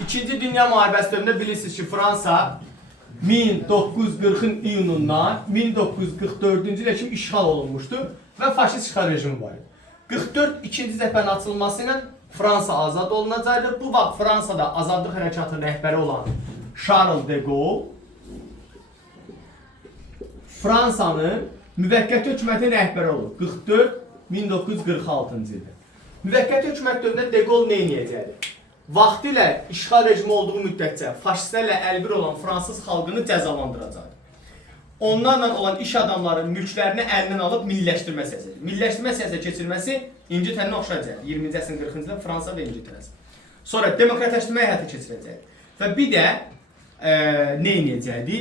İkinci Dünya Müharibəsi dövründə bilirsiniz ki, Fransa 1940-ın iyunundan 1944-cü ilə kimi işğal olunmuşdu və faşist işğal rejimi var idi. 44 ikinci cəbhənin açılması ilə Fransa azad olunacaqdı. Bu vaxt Fransada azadlıq hərəkatının rəhbəri olan Charles de Gaulle Fransanın müvəqqəti hökumətin rəhbəri olur. 44-1946-cı ildə. Müvəqqəti hökumət dövründə de Gaulle nə edəcəkdi? Vaxtilə işğal rejimi olduğu müddətcə faşistlərlə əlbir olan fransız xalqını cəzalandıracaqdı. Onlarla olan iş adamları mülklərini əlindən alıb milliləşdirmə siyasəti. Milliləşdirmə siyasəti keçirməsi İngiltərəni oxşayacaq. 20-ci əsrin 40-cı ildə Fransa və İngiltərəsi. Sonra demokratləşdirmə həyata keçirəcək. Və bir də nə edəcəkdi?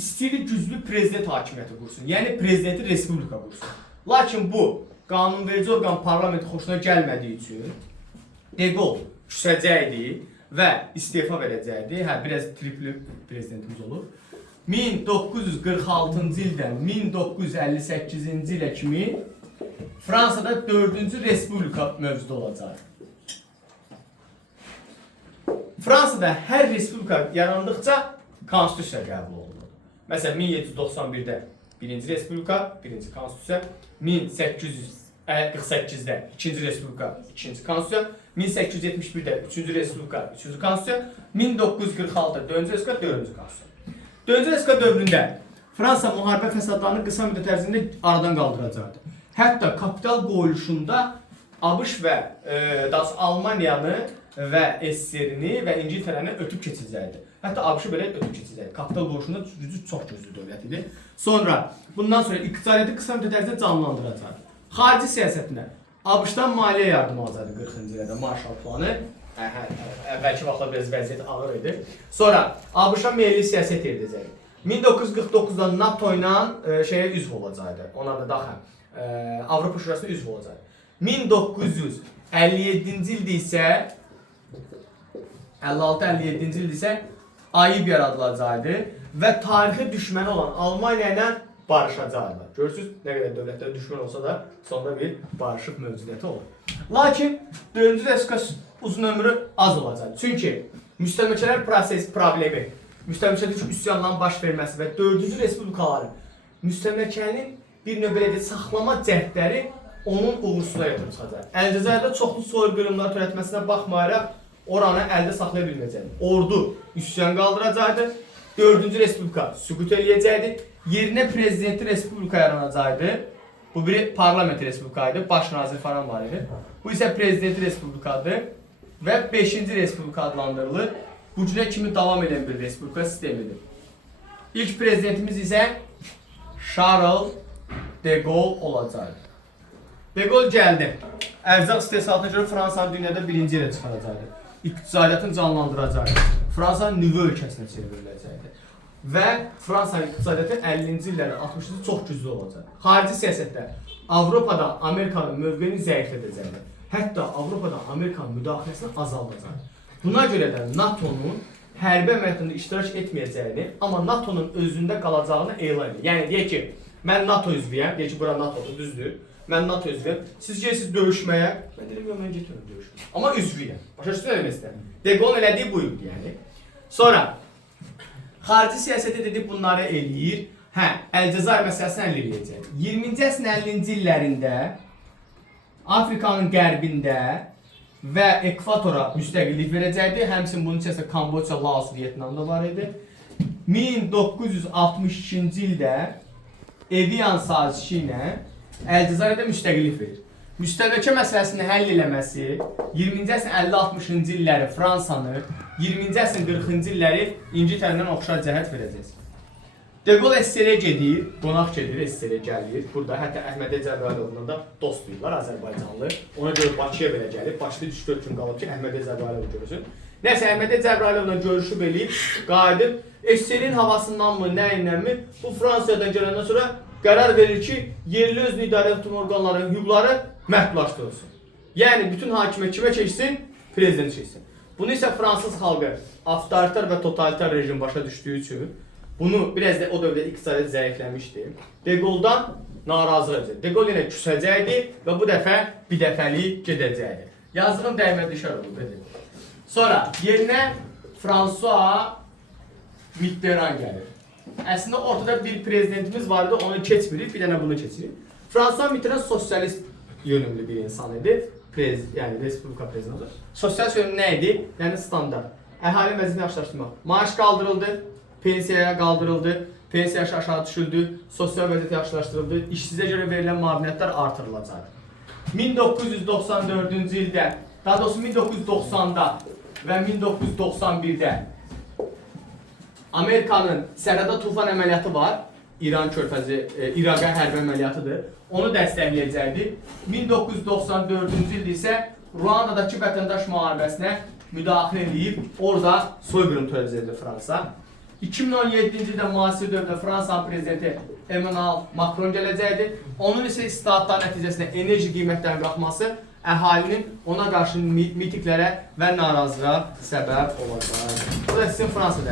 İstəyirdi güclü prezident hakimiyyəti qursun. Yəni prezidenti respublika qursun. Lakin bu qanunverici orqan parlamenti xoşuna gəlmədiyi üçün de Gaulle küsəcəkdi və istefa verəcəkdi. Biraz tripli prezidentimiz olur. 1946-cı ildən 1958-ci ilə kimi Fransada 4-cü respublika mövcud olacaq. Fransada hər respublika yarandıqca konstitusiya qəbul olunur. Məsələn, 1791-də 1-ci respublika, 1-ci konstitusiya, 1848-də 2-ci respublika, 2-ci konstitusiya, 1871-də 3-cü respublika, 3-cü konstitusiya, 1946-da 4-cü respublika, 4-cü konstitusiya. 4-cü respublika dövründə Fransa müharibə fəsadlarını qısa müddət ərzində aradan qaldıracaqdı. Hətta kapital qoyuluşunda ABŞ və Almaniyanı və SSR-ni və İngiltərəni ötüb keçəcəkdi. Hətta ABŞ-ı belə ötüb keçəcəkdi. Kapital qoyuluşunda gücü çox güclü dövlət idi. Sonra, bundan sonra iqtisadiyyatı qısa müddət ərzində canlandıracaqdı. Xarici siyasətinə ABŞ-dan maliyyə yardım alacaqdı 40-cı ildə Marshall planı. Əvvəlki vaxtlar biraz vəziyyət ağır idi. Sonra ABŞ-a milli siyasət edəcəkdi. 1949-da NATO ilə üzv olacaqdı. Ona da daxil Avropa Şurasına üzv olacaqdı. 1957-ci ildə isə 56-57-ci ildə isə AİB yaradılacaqdı və tarixi düşməni olan Almaniya ilə barışacaqlar. Görürsünüz, nə qədər dövlətlər düşmən olsa da sonunda bir barışıq mövcudiyyəti olur. Lakin 4-cü respublika uzun ömrü az olacaq. Çünki müstəmləkələr proses problemi, müstəmləkədə üçün üsyanların baş verməsi və 4-cü respublikaların müstəmləkənin bir növ belə saxlama cəhdləri onun uğursuzluğa yatırıb çıxacaq. Əlcəzairdə çoxlu soyqırımlar törətməsinə baxmayaraq oranı əldə saxlaya bilməyəcəkdir. Ordu üsyan qaldıracaqdı, 4-cü respublika süqut eləyəcəkdi, yerinə prezidenti respublika yaranacaqdı. Bu biri parlamenti respublikaydı, baş nazir falan var idi. Bu isə prezidenti respublikadır və 5-ci respublika adlandırılır. Bu günə kimi davam edən bir respublika sistemidir. İlk prezidentimiz isə Charles de Gaulle olacaqdı. De Gaulle gəldi. Ərzaq istehsalatına görə Fransanı dünyada birinci yerə çıxaracaqdı. İqtisadiyyatını canlandıracaqdı. Fransa nüvə ölkəsinə çevriləcəkdi. Və Fransa iqtisadiyyatı 50-ci illərin 60-cı çox güclü olacaq. Xarici siyasətdə Avropada Amerikanın mövqeyini zəiflədəcəkdir. Hətta Avropada Amerikanın müdaxiləsini azaldacaq. Buna görə də NATO'nun hərbi əməliyyatında iştirak etməyəcəyini, amma NATO'nun özündə qalacağını elan edir. Yəni deyək ki, mən NATO üzvüyəm, deyək ki, bura NATO'dur, düzdür. Mən NATO üzvüyəm. Siz gelirsiniz döyüşməyə. Mən deyirəm, yox, mən getmirəm döyüşməyə. Amma üzvüyəm. Başa düşdünüz istəyirəm. De Gaulle elədiyi bu idi, yəni. Sonra xarici siyasətə dedik bunları eləyir. Əlcəzair məsələsini həll eləyəcək. 20-ci əsrin 50-ci illərində Afrikanın qərbində və ekvatora müstəqillik verəcəkdi. Həmçinin bunun içərisində Kamboçya, Laos, Vyetnam da var idi. 1962-ci ildə Evian sazişi ilə Əlcəzairdə müstəqillik verir. Müstəmləkə məsələsini həll eləməsi 20-ci əsrin 50-60-cı illəri Fransanı, 20-ci əsrin 40-cı illəri İngiltərədən oxşar cəhət verəcək. De Gaulle SSR-ə gedir, qonaq gedir, SSR-ə gəlir. Burada hətta Əhməd Cəbrayılovla da dost duyurlar, Azərbaycanlı. Ona görə Bakıya belə gəlir. Bakıda 3-4 gün qalıb ki, Əhməd Cəbrayılov görürsün. Nəsə, Əhməd Cəbrayılovla görüşüb eləyib, qayıdıb, SSR-in havasından mı, nəyinənmi, bu Fransiya'dan gələndən sonra qərar verir ki, yerli özünü idarə edən orqanların hüquqları məhdudlaşdırılsın. Yəni, bütün hakimiyyət kimə keçsin? Prezident keçsin. Bunu isə fransız xalqı avtoritar və totalitar rejim başa düşdüyü üçün, bunu biraz da o dövrdə iqtisadiyyat zəifləmişdi. De Gaulle'dan narazı olacaq. De Gaulle yenə küsəcəkdi və bu dəfə bir dəfəlik gedəcəkdi. Yazığın dəymə düşər oldu. Sonra yerinə François Mitterrand gəlir. Əslində ortada bir prezidentimiz var idi, onu keçmirik, bir dənə bunu keçirik. François Mitterrand sosialist yönümlü bir insan idi. Yəni Respublika prezidenti. Sosial yönümlü nə idi? Yəni standart. Əhali vəziyyətini yaxşılaşdırmaq. Maaş qaldırıldı, pensiyaya qaldırıldı, pensiya yaşı aşağı düşüldü, sosial vəziyyət yaxşılaşdırıldı, işsizə görə verilən müavinətlər artırılacaq. 1994-cü ildə, daha doğrusu 1990-da və 1991-də Amerikanın Sərhəddə Tufan əməliyyatı var. İran körfəzi, İraqa hərbi əməliyyatıdır. Onu dəstəkləyəcəkdi. 1994-cü ildə isə Ruandadakı vətəndaş müharibəsinə müdaxilə edib, orada soyqırım törədəcəkdi Fransa. 2017-ci ildə müasir dövrdə Fransa prezidenti Emmanuel Macron gələcəkdi. Onun isə islahatlar nəticəsində enerji qiymətlərinin qalxması əhalinin ona qarşı mitinglərə və narazılığa səbəb olacaq. Bu da sizin Fransada.